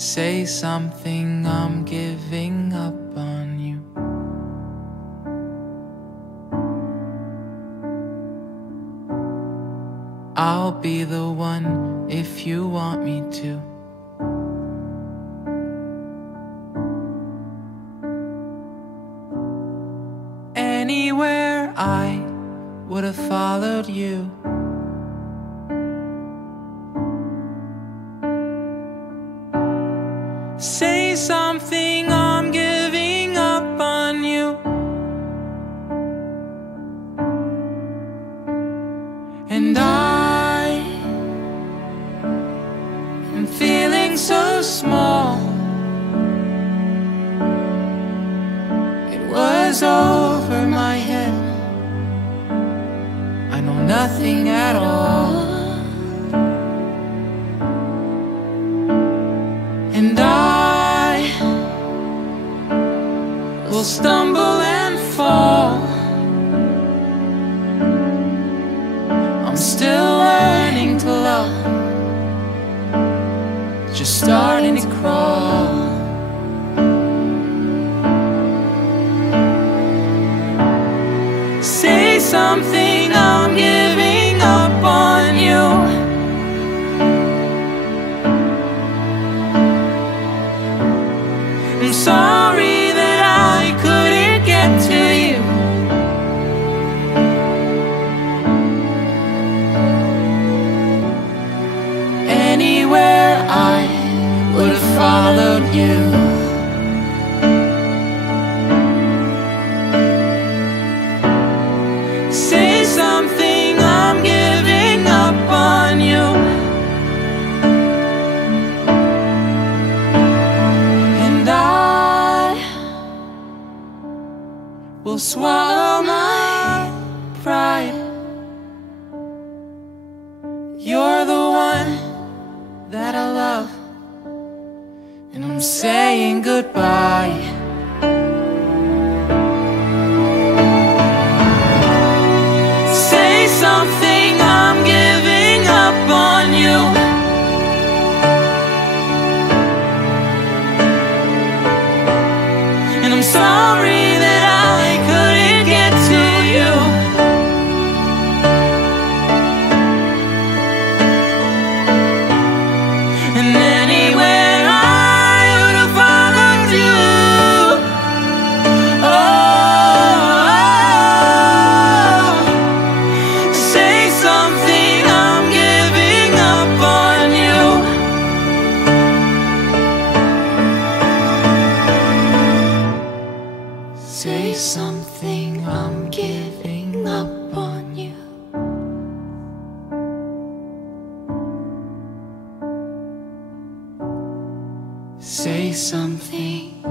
Say something, I'm giving up on you. I'll be the one if you want me to. Anywhere I would have followed you. Say something, I'm giving up on you. And I am feeling so small. It was over my head. I know nothing at all. And I will stumble and fall. I'm still learning to love, just starting to crawl. Say something, I'm giving up on you. I'm sorry that I couldn't get to you. Anywhere I would have followed you. Say something, I'm giving up on you. Will swallow my pride. You're the one that I love, and I'm saying goodbye. Say something, I'm giving up on you. And I'm sorry that I couldn't get to you. And anywhere I would have followed you. Oh, say something, I'm giving up on you. Say something, I'm giving up on you. Say something.